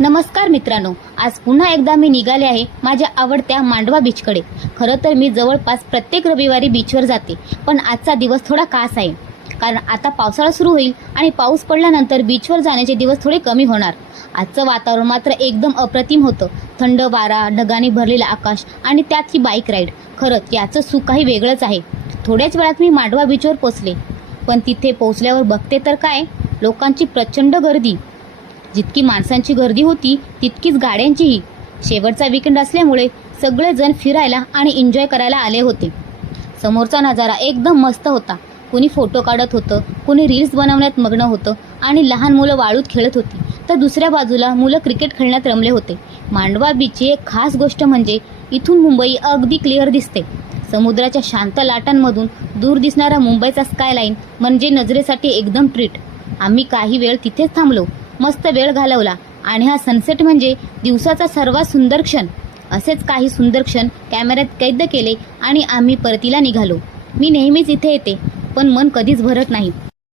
नमस्कार मित्रांनो, आज पुन्हा एकदा मी निघाले आहे माझ्या आवडत्या मांडवा बीचकडे। खरं तर मी जवळपास प्रत्येक रविवारी बीचवर जाते, पण आजचा दिवस थोडा खास आहे कारण आता पावसाळा सुरू होईल आणि पाऊस पडल्यानंतर बीचवर जाण्याचे दिवस थोडे कमी होणार। आजचं वातावरण मात्र एकदम अप्रतिम होतं। थंड वारा, ढगांनी भरलेलं आकाश आणि त्यात ही बाईक राईड। खरंच याचं सुख काही वेगळंच आहे। थोड्याच वेळात मी मांडवा बीचवर पोहोचले, पण तिथे पोहोचल्यावर बघते तर काय, लोकांची प्रचंड गर्दी। जितकी माणसांची गर्दी होती तितकीच गाड्यांचीही। शेवटचा वीकेंड असल्यामुळे सगळेजण फिरायला आणि एन्जॉय करायला आले होते। समोरचा नजारा एकदम मस्त होता। कुणी फोटो काढत होतं, कुणी रील्स बनवण्यात मग्न होतं आणि लहान मुलं वाळूत खेळत होती, तर दुसऱ्या बाजूला मुलं क्रिकेट खेळण्यात रमले होते। मांडवा बीचची एक खास गोष्ट म्हणजे इथून मुंबई अगदी क्लिअर दिसते। समुद्राच्या शांत लाटांमधून दूर दिसणारा मुंबईचा स्कायलाईन म्हणजे नजरेसाठी एकदम ट्रीट। आम्ही काही वेळ तिथेच थांबलो, मस्त वेळ घालवला आणि हा सनसेट म्हणजे दिवसाचा सर्वात सुंदर क्षण। असेच काही सुंदर क्षण कॅमेऱ्यात कैद केले आणि आम्ही परतीला निघालो। मी नेहमीच इथे येते, पण मन कधीच भरत नाही।